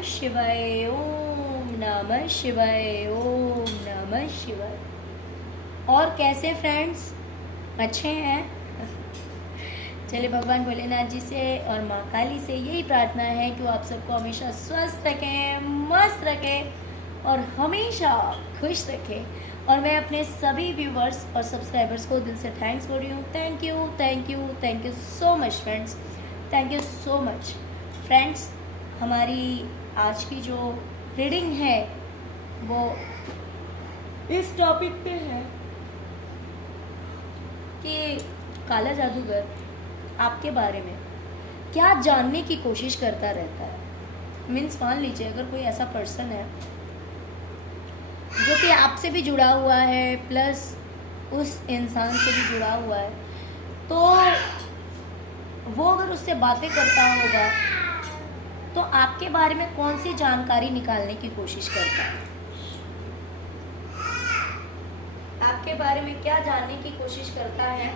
नमः शिवाय, ओम नमः शिवाय, ओम नमः शिवाय। और कैसे फ्रेंड्स, अच्छे हैं? चलिए भगवान भोलेनाथ जी से और माँ काली से यही प्रार्थना है कि वो आप सबको हमेशा स्वस्थ रखें, मस्त रखें और हमेशा खुश रखें। और मैं अपने सभी व्यूवर्स और सब्सक्राइबर्स को दिल से थैंक्स बोल रही हूँ। Thank you, thank you, thank you so much friends, thank you so much friends. हमारी आज की जो रीडिंग है वो इस टॉपिक पे है कि काला जादूगर आपके बारे में क्या जानने की कोशिश करता रहता है। मीन्स मान लीजिए अगर कोई ऐसा पर्सन है जो कि आपसे भी जुड़ा हुआ है प्लस उस इंसान से भी जुड़ा हुआ है, तो वो अगर उससे बातें करता होगा तो आपके बारे में कौन सी जानकारी निकालने की कोशिश करता है, आपके बारे में क्या जानने की कोशिश करता है,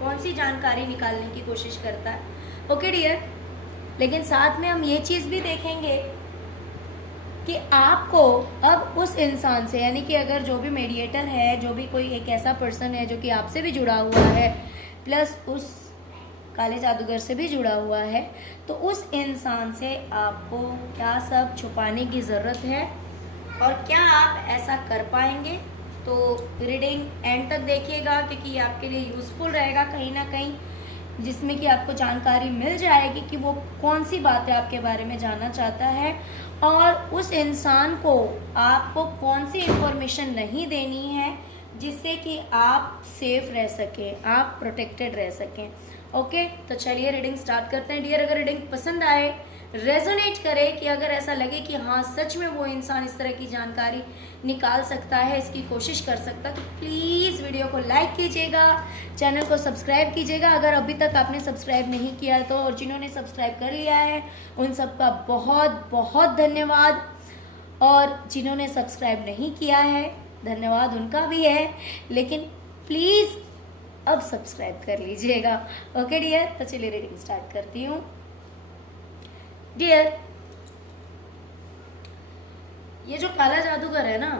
कौन सी जानकारी निकालने की कोशिश करता है। ओके डियर, लेकिन साथ में हम ये चीज़ भी देखेंगे कि आपको अब उस इंसान से, यानी कि अगर जो भी मीडिएटर है, जो भी कोई एक ऐसा पर्सन है जो कि आपसे भी जुड़ा हुआ है प्लस उस काले जादूगर से भी जुड़ा हुआ है, तो उस इंसान से आपको क्या सब छुपाने की ज़रूरत है और क्या आप ऐसा कर पाएंगे। तो रीडिंग एंड तक देखिएगा क्योंकि ये आपके लिए यूज़फुल रहेगा कहीं ना कहीं, जिसमें कि आपको जानकारी मिल जाएगी कि वो कौन सी बातें आपके बारे में जानना चाहता है और उस इंसान को आपको कौन सी इंफॉर्मेशन नहीं देनी है जिससे कि आप सेफ रह सकें, आप प्रोटेक्टेड रह सकें। ओके, तो चलिए रीडिंग स्टार्ट करते हैं डियर। अगर रीडिंग पसंद आए, रेजोनेट करे, कि अगर ऐसा लगे कि हाँ सच में वो इंसान इस तरह की जानकारी निकाल सकता है, इसकी कोशिश कर सकता है, तो प्लीज़ वीडियो को लाइक कीजिएगा, चैनल को सब्सक्राइब कीजिएगा अगर अभी तक आपने सब्सक्राइब नहीं किया तो, और जिन्होंने सब्सक्राइब कर लिया है उन सबका बहुत बहुत धन्यवाद, और जिन्होंने सब्सक्राइब नहीं किया है धन्यवाद उनका भी है, लेकिन प्लीज़ अब सब्सक्राइब कर लीजिएगा। ओके डियर, तो चलिए रीडिंग स्टार्ट करती हूँ डियर। ये जो काला जादूगर है ना,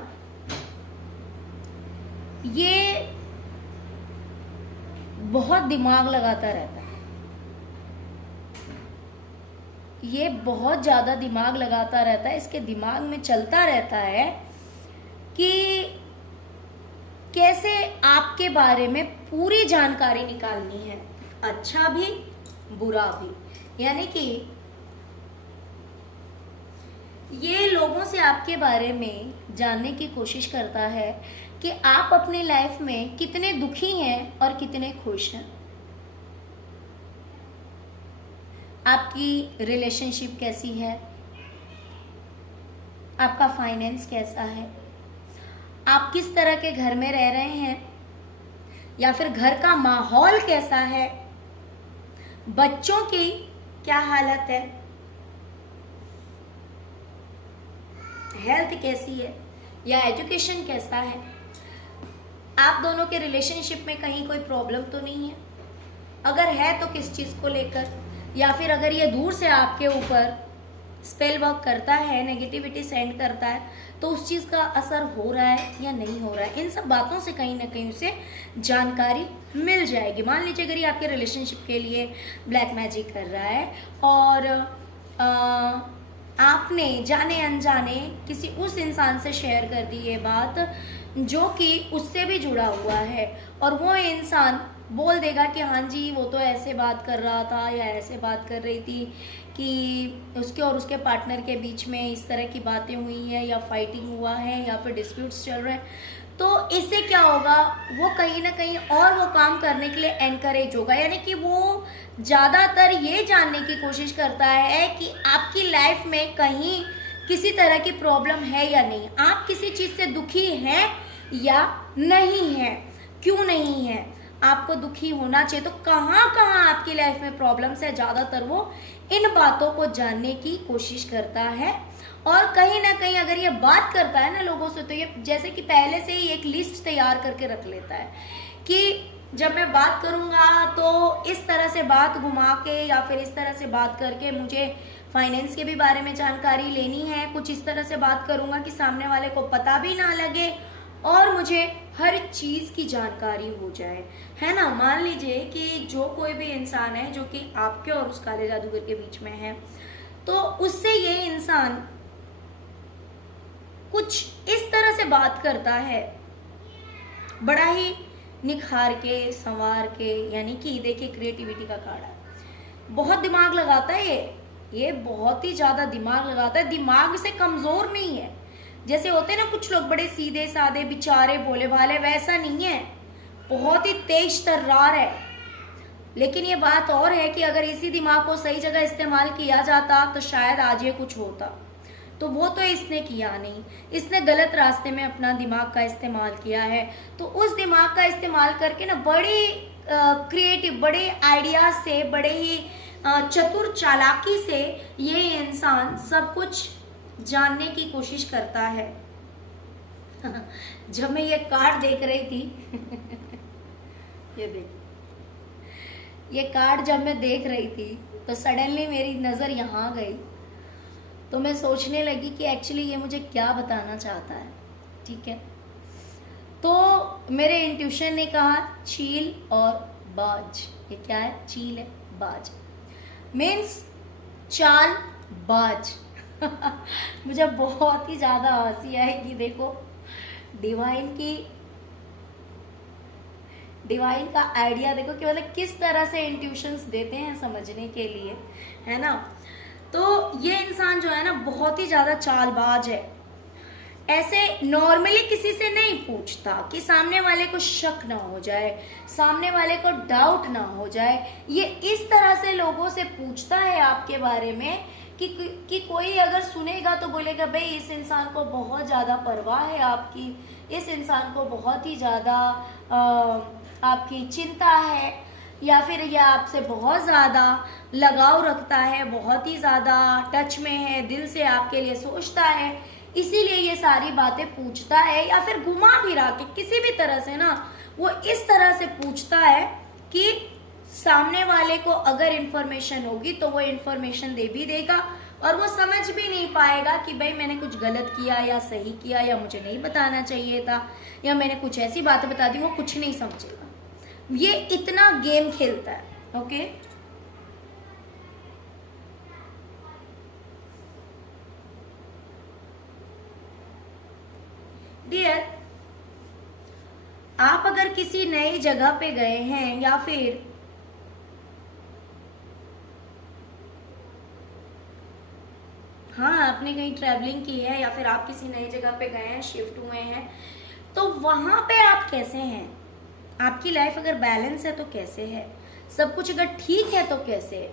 ये बहुत दिमाग लगाता रहता है, ये बहुत ज़्यादा दिमाग लगाता रहता है। इसके दिमाग में चलता रहता है कि कैसे आपके बारे में पूरी जानकारी निकालनी है, अच्छा भी बुरा भी। यानी कि ये लोगों से आपके बारे में जानने की कोशिश करता है कि आप अपनी लाइफ में कितने दुखी हैं और कितने खुश हैं, आपकी रिलेशनशिप कैसी है, आपका फाइनेंस कैसा है, आप किस तरह के घर में रह रहे हैं या फिर घर का माहौल कैसा है, बच्चों की क्या हालत है, हेल्थ कैसी है या एजुकेशन कैसा है, आप दोनों के रिलेशनशिप में कहीं कोई प्रॉब्लम तो नहीं है, अगर है तो किस चीज़ को लेकर, या फिर अगर ये दूर से आपके ऊपर स्पेल वर्क करता है, नेगेटिविटी सेंड करता है, तो उस चीज़ का असर हो रहा है या नहीं हो रहा है। इन सब बातों से कहीं ना कहीं उसे जानकारी मिल जाएगी। मान लीजिए अगर ये आपके रिलेशनशिप के लिए ब्लैक मैजिक कर रहा है और आपने जाने अनजाने किसी उस इंसान से शेयर कर दी ये बात जो कि उससे भी जुड़ा हुआ है, और वो इंसान बोल देगा कि हाँ जी वो तो ऐसे बात कर रहा था या ऐसे बात कर रही थी कि उसके और उसके पार्टनर के बीच में इस तरह की बातें हुई हैं या फाइटिंग हुआ है या फिर डिस्प्यूट्स चल रहे हैं, तो इससे क्या होगा, वो कहीं ना कहीं और वो काम करने के लिए एनकरेज होगा। यानी कि वो ज़्यादातर ये जानने की कोशिश करता है कि आपकी लाइफ में कहीं किसी तरह की प्रॉब्लम है या नहीं, आप किसी चीज़ से दुखी हैं या नहीं है, क्यों नहीं है, आपको दुखी होना चाहिए, तो कहाँ कहाँ आपकी लाइफ में प्रॉब्लम्स है, ज़्यादातर वो इन बातों को जानने की कोशिश करता है। और कहीं ना कहीं अगर ये बात करता है ना लोगों से, तो ये जैसे कि पहले से ही एक लिस्ट तैयार करके रख लेता है कि जब मैं बात करूँगा तो इस तरह से बात घुमा के या फिर इस तरह से बात करके मुझे फाइनेंस के भी बारे में जानकारी लेनी है। कुछ इस तरह से बात करूँगा कि सामने वाले को पता भी ना लगे और मुझे हर चीज़ की जानकारी हो जाए, है ना। मान लीजिए कि जो कोई भी इंसान है जो कि आपके और उस काले जादूगर के बीच में है, तो उससे ये इंसान कुछ इस तरह से बात करता है, बड़ा ही निखार के संवार के, यानी कि देखिए क्रिएटिविटी का कार्ड है, बहुत दिमाग लगाता है ये बहुत ही ज्यादा दिमाग लगाता है, दिमाग से कमजोर नहीं है। जैसे होते हैं ना कुछ लोग बड़े सीधे साधे बेचारे भोले भाले, वैसा नहीं है, बहुत ही तेज तर्रार है। लेकिन ये बात और है कि अगर इसी दिमाग को सही जगह इस्तेमाल किया जाता तो शायद आज ये कुछ होता, तो वो तो इसने किया नहीं, इसने गलत रास्ते में अपना दिमाग का इस्तेमाल किया है। तो उस दिमाग का इस्तेमाल करके ना बड़े क्रिएटिव, बड़े आइडिया से, बड़े ही चतुर चालाकी से ये इंसान सब कुछ जानने की कोशिश करता है। जब मैं ये कार्ड देख रही थी ये देख, ये कार्ड जब मैं देख रही थी तो सडनली मेरी नज़र यहाँ गई, तो मैं सोचने लगी कि एक्चुअली ये मुझे क्या बताना चाहता है। ठीक है, तो मेरे इंट्यूशन ने कहा चील और बाज। ये क्या है? चील है, बाज मीन्स चाल बाज। मुझे बहुत ही ज़्यादा हंसी आई कि देखो डिवाइन का आइडिया देखो कि मतलब किस तरह से इंट्यूशंस देते हैं समझने के लिए, है ना। तो ये इंसान जो है ना बहुत ही ज़्यादा चालबाज है। ऐसे नॉर्मली किसी से नहीं पूछता कि सामने वाले को शक ना हो जाए, सामने वाले को डाउट ना हो जाए। ये इस तरह से लोगों से पूछता है आपके बारे में कि कोई अगर सुनेगा तो बोलेगा भाई इस इंसान को बहुत ज़्यादा परवाह है आपकी, इस इंसान को बहुत ही ज़्यादा आपकी चिंता है, या फिर यह आपसे बहुत ज़्यादा लगाव रखता है, बहुत ही ज़्यादा टच में है, दिल से आपके लिए सोचता है, इसीलिए ये सारी बातें पूछता है। या फिर घुमा फिरा के किसी भी तरह से ना वो इस तरह से पूछता है कि सामने वाले को अगर इन्फॉर्मेशन होगी तो वो इन्फॉर्मेशन दे भी देगा और वो समझ भी नहीं पाएगा कि भाई मैंने कुछ गलत किया या सही किया, या मुझे नहीं बताना चाहिए था, या मैंने कुछ ऐसी बातें बता दी, वो कुछ नहीं समझेगा। ये इतना गेम खेलता है। ओके, डियर, आप अगर किसी नई जगह पे गए हैं या फिर हाँ आपने कहीं ट्रैवलिंग की है या फिर आप किसी नई जगह पे गए हैं, शिफ्ट हुए हैं, तो वहां पे आप कैसे हैं? आपकी लाइफ अगर बैलेंस है तो कैसे है? सब कुछ अगर ठीक है तो कैसे है?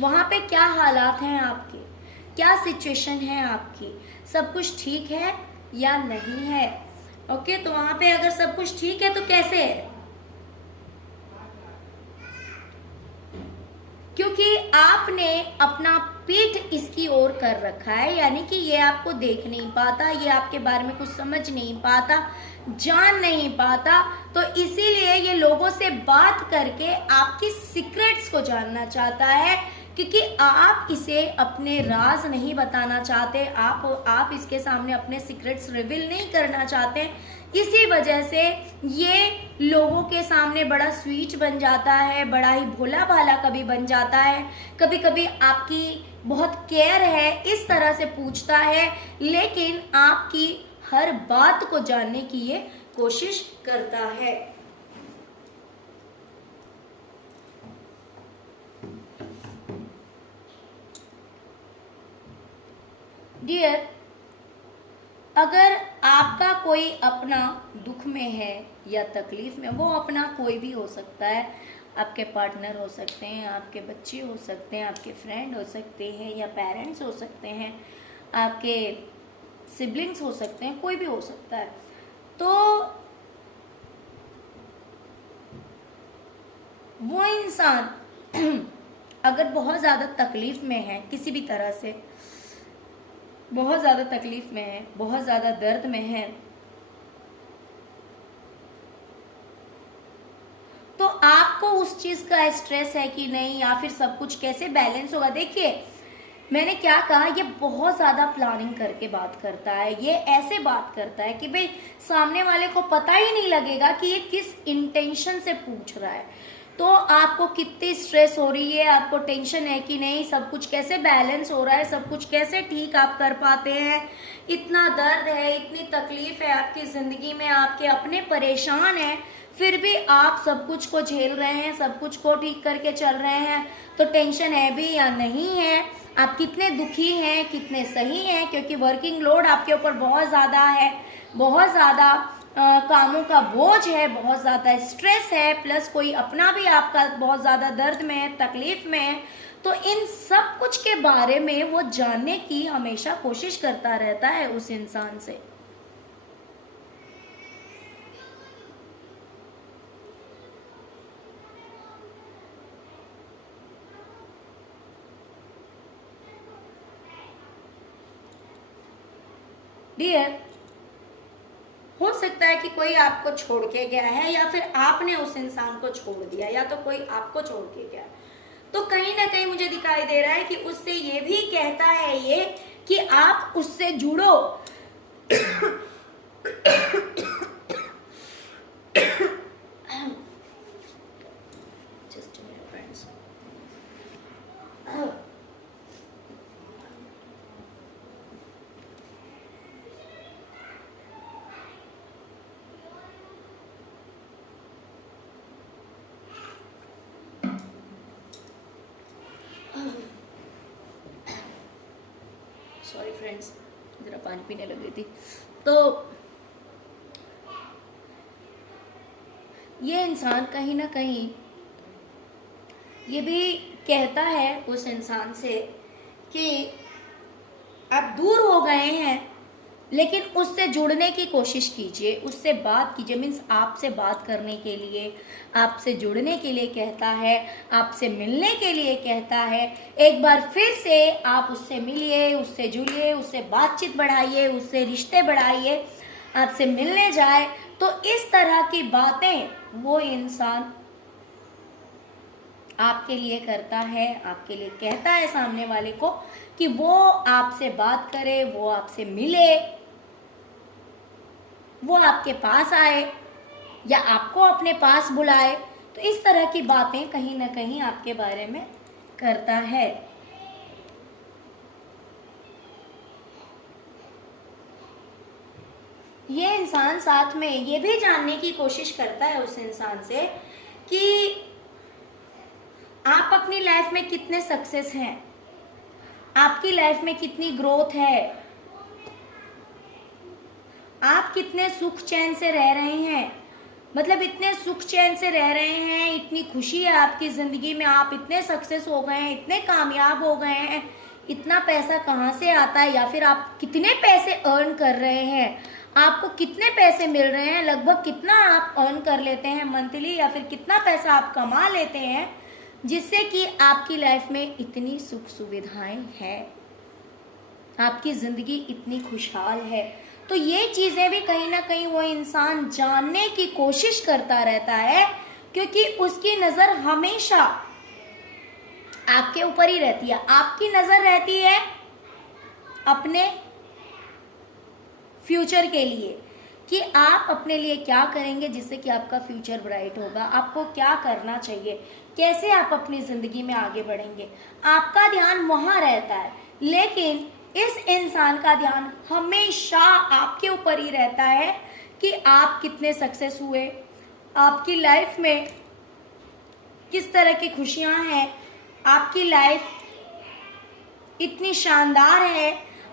वहां पे क्या हालात हैं आपके, क्या सिचुएशन है आपकी, सब कुछ ठीक है या नहीं है? ओके, तो वहां पे अगर सब कुछ ठीक है तो कैसे है? क्योंकि आपने अपना पीठ इसकी ओर कर रखा है, यानी कि ये आपको देख नहीं पाता, ये आपके बारे में कुछ समझ नहीं पाता, जान नहीं पाता, तो इसीलिए ये लोगों से बात करके आपकी सीक्रेट्स को जानना चाहता है, क्योंकि आप इसे अपने राज नहीं बताना चाहते, आप इसके सामने अपने सीक्रेट्स रिवील नहीं करना चाहते। इसी वजह से ये लोगों के सामने बड़ा स्वीट बन जाता है, बड़ा ही भोला भाला कभी बन जाता है, कभी कभी आपकी बहुत केयर है इस तरह से पूछता है, लेकिन आपकी हर बात को जानने की ये कोशिश करता है। डियर, अगर आपका कोई अपना दुख में है या तकलीफ में, वो अपना कोई भी हो सकता है, आपके पार्टनर हो सकते हैं, आपके बच्चे हो सकते हैं, आपके फ्रेंड हो सकते हैं, या पेरेंट्स हो सकते हैं, आपके सिबलिंग्स हो सकते हैं, कोई भी हो सकता है। तो वो इंसान अगर बहुत ज़्यादा तकलीफ में है, किसी भी तरह से बहुत ज़्यादा तकलीफ में है, बहुत ज़्यादा दर्द में है, उस चीज़ का स्ट्रेस है कि नहीं, या फिर सब कुछ कैसे बैलेंस होगा। देखिए मैंने क्या कहा, ये बहुत ज़्यादा प्लानिंग करके बात करता है, ये ऐसे बात करता है कि भाई सामने वाले को पता ही नहीं लगेगा कि ये किस इंटेंशन से पूछ रहा है। तो आपको कितनी स्ट्रेस हो रही है, आपको टेंशन है कि नहीं, सब कुछ कैसे बैलेंस हो रहा है, सब कुछ कैसे ठीक आप कर पाते हैं, इतना दर्द है, इतनी तकलीफ है आपकी ज़िंदगी में, आपके अपने परेशान हैं, फिर भी आप सब कुछ को झेल रहे हैं, सब कुछ को ठीक करके चल रहे हैं। तो टेंशन है भी या नहीं है, आप कितने दुखी हैं, कितने सही हैं, क्योंकि वर्किंग लोड आपके ऊपर बहुत ज़्यादा है, बहुत ज़्यादा कामों का बोझ है, बहुत ज़्यादा स्ट्रेस है, प्लस कोई अपना भी आपका बहुत ज़्यादा दर्द में है, तकलीफ में है। तो इन सब कुछ के बारे में वो जानने की हमेशा कोशिश करता रहता है उस इंसान से। डियर, हो सकता है कि कोई आपको छोड़ के गया है, या फिर आपने उस इंसान को छोड़ दिया, या तो कोई आपको छोड़ के गया। तो कहीं ना कहीं मुझे दिखाई दे रहा है कि उससे ये भी कहता है ये कि आप उससे जुड़ो। Just a minute, friends. Sorry friends, जरा पानी पीने लग गई थी। तो ये इंसान कहीं ना कहीं ये भी कहता है उस इंसान से कि आप दूर हो गए हैं, लेकिन उससे जुड़ने की कोशिश कीजिए, उससे बात कीजिए। मीन्स आपसे बात करने के लिए, आपसे जुड़ने के लिए कहता है, आपसे मिलने के लिए कहता है। एक बार फिर से आप उससे मिलिए, उससे जुड़िए, उससे बातचीत बढ़ाइए, उससे रिश्ते बढ़ाइए, आपसे मिलने जाए। तो इस तरह की बातें वो इंसान आपके लिए करता है, आपके लिए कहता है सामने वाले को कि वो आपसे बात करे, वो आपसे मिले, वो आपके पास आए, या आपको अपने पास बुलाए। तो इस तरह की बातें कहीं ना कहीं आपके बारे में करता है। ये इंसान साथ में ये भी जानने की कोशिश करता है उस इंसान से कि आप अपनी लाइफ में कितने सक्सेस हैं, आपकी लाइफ में कितनी ग्रोथ है, आप कितने सुख चैन से रह रहे हैं। मतलब इतने सुख चैन से रह रहे हैं, इतनी खुशी है आपकी ज़िंदगी में, आप इतने सक्सेस हो गए हैं, इतने कामयाब हो गए हैं, इतना पैसा कहाँ से आता है, या फिर आप कितने पैसे अर्न कर रहे हैं, आपको कितने पैसे मिल रहे हैं, लगभग कितना आप अर्न कर लेते हैं मंथली, या फिर कितना पैसा आप कमा लेते हैं, जिससे कि आपकी लाइफ में इतनी सुख सुविधाएं हैं, आपकी ज़िंदगी इतनी खुशहाल है। तो ये चीज़ें भी कहीं ना कहीं वो इंसान जानने की कोशिश करता रहता है, क्योंकि उसकी नज़र हमेशा आपके ऊपर ही रहती है। आपकी नज़र रहती है अपने फ्यूचर के लिए कि आप अपने लिए क्या करेंगे जिससे कि आपका फ्यूचर ब्राइट होगा, आपको क्या करना चाहिए, कैसे आप अपनी ज़िंदगी में आगे बढ़ेंगे, आपका ध्यान वहाँ रहता है। लेकिन इस इंसान का ध्यान हमेशा आपके ऊपर ही रहता है कि आप कितने सक्सेस हुए, आपकी लाइफ में किस तरह की खुशियाँ हैं, आपकी लाइफ इतनी शानदार है,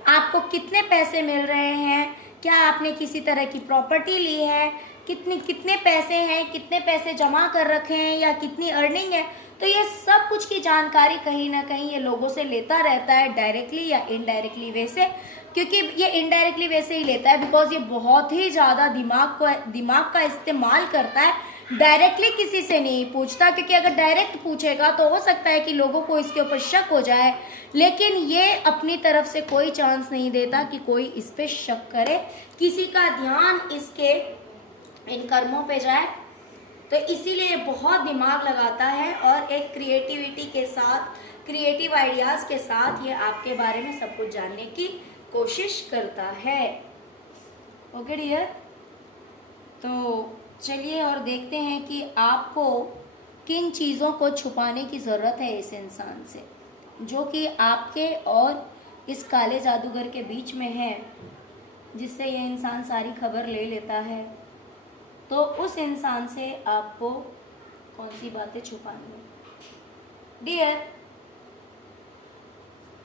आपको कितने पैसे मिल रहे हैं, क्या आपने किसी तरह की प्रॉपर्टी ली है, कितने पैसे हैं, कितने पैसे जमा कर रखे हैं, या कितनी अर्निंग है। तो ये सब कुछ की जानकारी कहीं ना कहीं ये लोगों से लेता रहता है, डायरेक्टली या इनडायरेक्टली वे से। क्योंकि ये इनडायरेक्टली वे से ही लेता है बिकॉज ये बहुत ही ज़्यादा दिमाग का इस्तेमाल करता है, डायरेक्टली किसी से नहीं पूछता। क्योंकि अगर डायरेक्ट पूछेगा तो हो सकता है कि लोगों को इसके ऊपर शक हो जाए, लेकिन ये अपनी तरफ से कोई चांस नहीं देता कि कोई इस पे शक करे, किसी का ध्यान इसके इन कर्मों पे जाए। तो इसीलिए बहुत दिमाग लगाता है और एक क्रिएटिविटी के साथ, क्रिएटिव आइडियाज़ के साथ ये आपके बारे में सब कुछ जानने की कोशिश करता है। ओके डियर, तो चलिए और देखते हैं कि आपको किन चीज़ों को छुपाने की ज़रूरत है इस इंसान से, जो कि आपके और इस काले जादूगर के बीच में है, जिससे ये इंसान सारी खबर ले लेता है। तो उस इंसान से आपको कौन सी बातें छुपानी है डियर?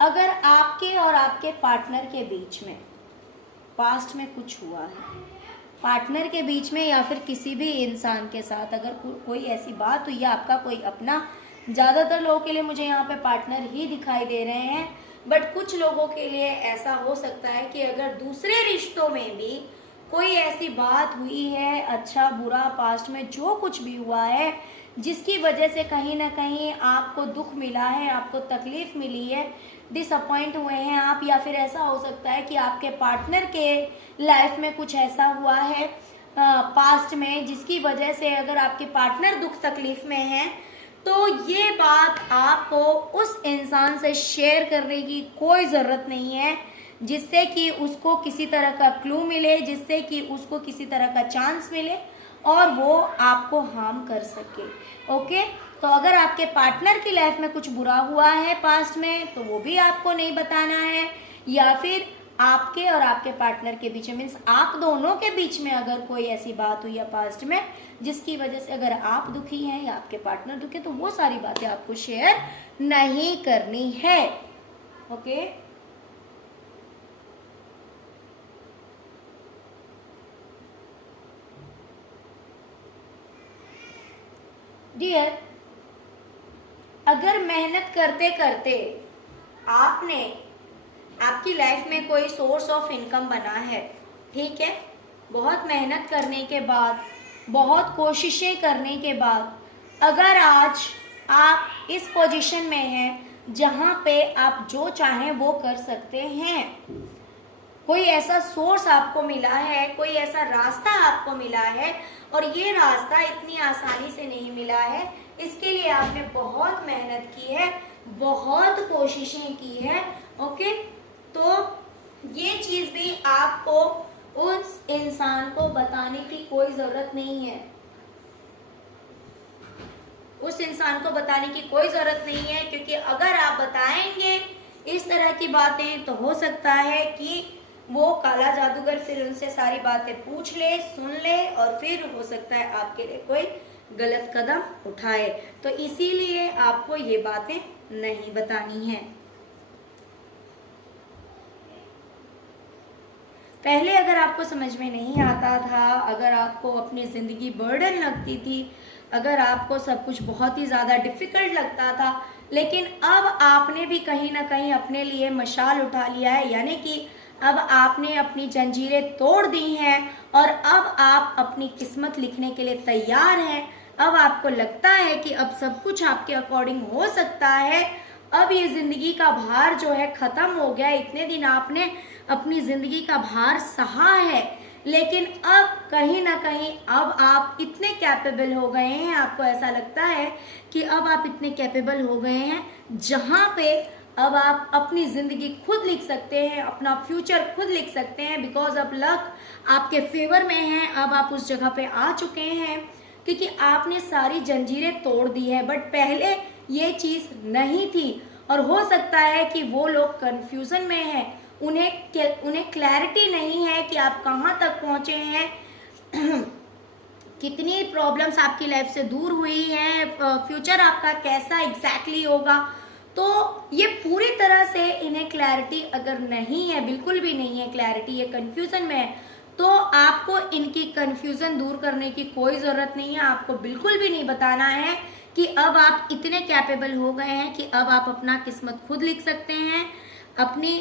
अगर आपके और आपके पार्टनर के बीच में पास्ट में कुछ हुआ है, पार्टनर के बीच में या फिर किसी भी इंसान के साथ अगर कोई ऐसी बात हुई है, आपका कोई अपना, ज़्यादातर लोगों के लिए मुझे यहाँ पे पार्टनर ही दिखाई दे रहे हैं, बट कुछ लोगों के लिए ऐसा हो सकता है कि अगर दूसरे रिश्तों में भी कोई ऐसी बात हुई है, अच्छा बुरा पास्ट में जो कुछ भी हुआ है, जिसकी वजह से कहीं ना कहीं आपको दुख मिला है, आपको तकलीफ मिली है, डिसअपॉइंट हुए हैं आप, या फिर ऐसा हो सकता है कि आपके पार्टनर के लाइफ में कुछ ऐसा हुआ है पास्ट में जिसकी वजह से अगर आपके पार्टनर दुख तकलीफ में है, तो ये बात आपको उस इंसान से शेयर करने की कोई ज़रूरत नहीं है, जिससे कि उसको किसी तरह का क्लू मिले, जिससे कि उसको किसी तरह का चांस मिले और वो आपको हार्म कर सके। ओके, तो अगर आपके पार्टनर की लाइफ में कुछ बुरा हुआ है पास्ट में, तो वो भी आपको नहीं बताना है, या फिर आपके और आपके पार्टनर के बीच में, मीन्स आप दोनों के बीच में अगर कोई ऐसी बात हुई है पास्ट में जिसकी वजह से अगर आप दुखी हैं या आपके पार्टनर दुखी है, तो वो सारी बातें आपको शेयर नहीं करनी है। ओके, डियर, अगर मेहनत करते करते आपने आपकी लाइफ में कोई सोर्स ऑफ इनकम बना है, ठीक है, बहुत मेहनत करने के बाद, बहुत कोशिशें करने के बाद अगर आज आप इस पोजीशन में हैं जहाँ पे आप जो चाहें वो कर सकते हैं, कोई ऐसा सोर्स आपको मिला है, कोई ऐसा रास्ता आपको मिला है, और ये रास्ता इतनी आसानी से नहीं मिला है, इसके लिए आपने बहुत मेहनत की है, बहुत कोशिशें की है। ओके, तो ये चीज़ भी आपको उस इंसान को बताने की कोई ज़रूरत नहीं है, उस इंसान को बताने की कोई ज़रूरत नहीं है, क्योंकि अगर आप बताएंगे इस तरह की बातें तो हो सकता है कि वो काला जादूगर फिर उनसे सारी बातें पूछ ले, सुन ले, और फिर हो सकता है आपके लिए कोई गलत कदम उठाए। तो इसीलिए आपको ये बातें नहीं बतानी है। पहले अगर आपको समझ में नहीं आता था, अगर आपको अपनी ज़िंदगी बर्डन लगती थी, अगर आपको सब कुछ बहुत ही ज़्यादा डिफ़िकल्ट लगता था, लेकिन अब आपने भी कहीं ना कहीं अपने लिए मशाल उठा लिया है, यानी कि अब आपने अपनी जंजीरें तोड़ दी हैं और अब आप अपनी किस्मत लिखने के लिए तैयार हैं। अब आपको लगता है कि अब सब कुछ आपके अकॉर्डिंग हो सकता है, अब ये ज़िंदगी का भार जो है ख़त्म हो गया। इतने दिन आपने अपनी ज़िंदगी का भार सहा है, लेकिन अब कहीं ना कहीं अब आप इतने कैपेबल हो गए हैं, आपको ऐसा लगता है कि अब आप इतने कैपेबल हो गए हैं जहाँ पे अब आप अपनी ज़िंदगी खुद लिख सकते हैं, अपना फ्यूचर खुद लिख सकते हैं, बिकॉज अब लक आपके फेवर में है। अब आप उस जगह पे आ चुके हैं क्योंकि आपने सारी जंजीरें तोड़ दी है, बट पहले ये चीज़ नहीं थी। और हो सकता है कि वो लोग कन्फ्यूज़न में हैं, उन्हें क्लैरिटी नहीं है कि आप कहाँ तक पहुँचे हैं, कितनी प्रॉब्लम्स आपकी लाइफ से दूर हुई हैं, फ्यूचर आपका कैसा एग्जैक्टली होगा। तो ये पूरी तरह से इन्हें क्लैरिटी अगर नहीं है, बिल्कुल भी नहीं है क्लैरिटी, ये कन्फ्यूज़न में है, तो आपको इनकी कन्फ्यूज़न दूर करने की कोई ज़रूरत नहीं है। आपको बिल्कुल भी नहीं बताना है कि अब आप इतने कैपेबल हो गए हैं कि अब आप अपना किस्मत खुद लिख सकते हैं, अपनी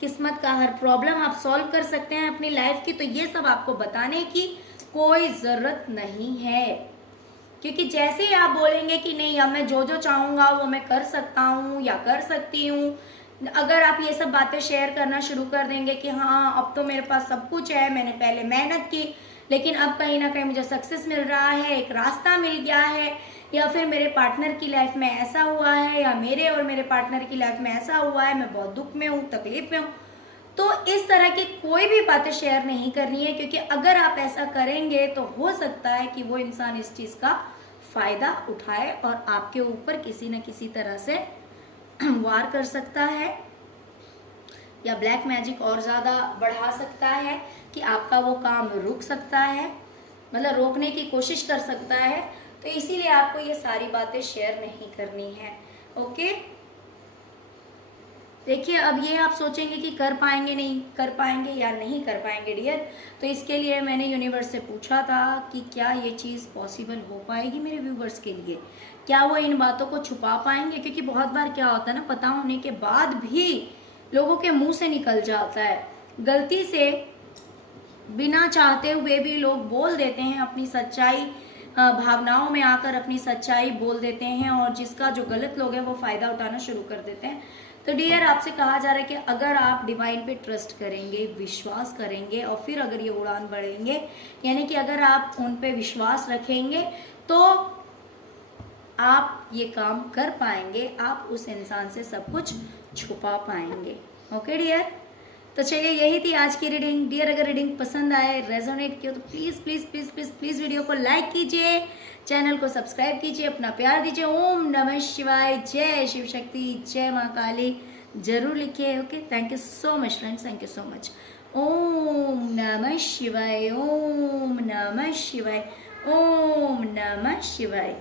किस्मत का हर प्रॉब्लम आप सॉल्व कर सकते हैं अपनी लाइफ की। तो ये सब आपको बताने की कोई ज़रूरत नहीं है, क्योंकि जैसे ही आप बोलेंगे कि नहीं अब मैं जो जो चाहूँगा वो मैं कर सकता हूँ या कर सकती हूँ, अगर आप ये सब बातें शेयर करना शुरू कर देंगे कि हाँ अब तो मेरे पास सब कुछ है, मैंने पहले मेहनत की, लेकिन अब कहीं ना कहीं मुझे सक्सेस मिल रहा है, एक रास्ता मिल गया है, या फिर मेरे पार्टनर की लाइफ में ऐसा हुआ है, या मेरे और मेरे पार्टनर की लाइफ में ऐसा हुआ है, मैं बहुत दुख में हूँ, तकलीफ में हूँ। तो इस तरह की कोई भी बातें शेयर नहीं करनी है, क्योंकि अगर आप ऐसा करेंगे तो हो सकता है कि वो इंसान इस चीज़ का फायदा उठाए और आपके ऊपर किसी न किसी तरह से वार कर सकता है, या ब्लैक मैजिक और ज़्यादा बढ़ा सकता है कि आपका वो काम रुक सकता है, मतलब रोकने की कोशिश कर सकता है। तो इसीलिए आपको ये सारी बातें शेयर नहीं करनी है। ओके, देखिए अब ये आप सोचेंगे कि कर पाएंगे नहीं कर पाएंगे या नहीं कर पाएंगे डियर, तो इसके लिए मैंने यूनिवर्स से पूछा था कि क्या ये चीज़ पॉसिबल हो पाएगी मेरे व्यूवर्स के लिए, क्या वो इन बातों को छुपा पाएंगे, क्योंकि बहुत बार क्या होता है ना, पता होने के बाद भी लोगों के मुंह से निकल जाता है, गलती से बिना चाहते हुए भी लोग बोल देते हैं अपनी सच्चाई, भावनाओं में आकर अपनी सच्चाई बोल देते हैं, और जिसका जो गलत लोग हैं वो फ़ायदा उठाना शुरू कर देते हैं। तो डियर आपसे कहा जा रहा है कि अगर आप डिवाइन पे ट्रस्ट करेंगे, विश्वास करेंगे, और फिर अगर ये उड़ान बढ़ेंगे, यानी कि अगर आप उन पे विश्वास रखेंगे तो आप ये काम कर पाएंगे, आप उस इंसान से सब कुछ छुपा पाएंगे। ओके डियर, तो चलिए यही थी आज की रीडिंग। डियर अगर रीडिंग पसंद आए, रेजोनेट किया तो please please please please please video को लाइक कीजिए, चैनल को सब्सक्राइब कीजिए, अपना प्यार दीजिए। ओम नमः शिवाय, जय शिव शक्ति, जय माँ काली जरूर लिखिए। Okay, thank you so much friends, thank you so much. ओम नमः शिवाय, ओम नमः शिवाय, ओम नमः शिवाय।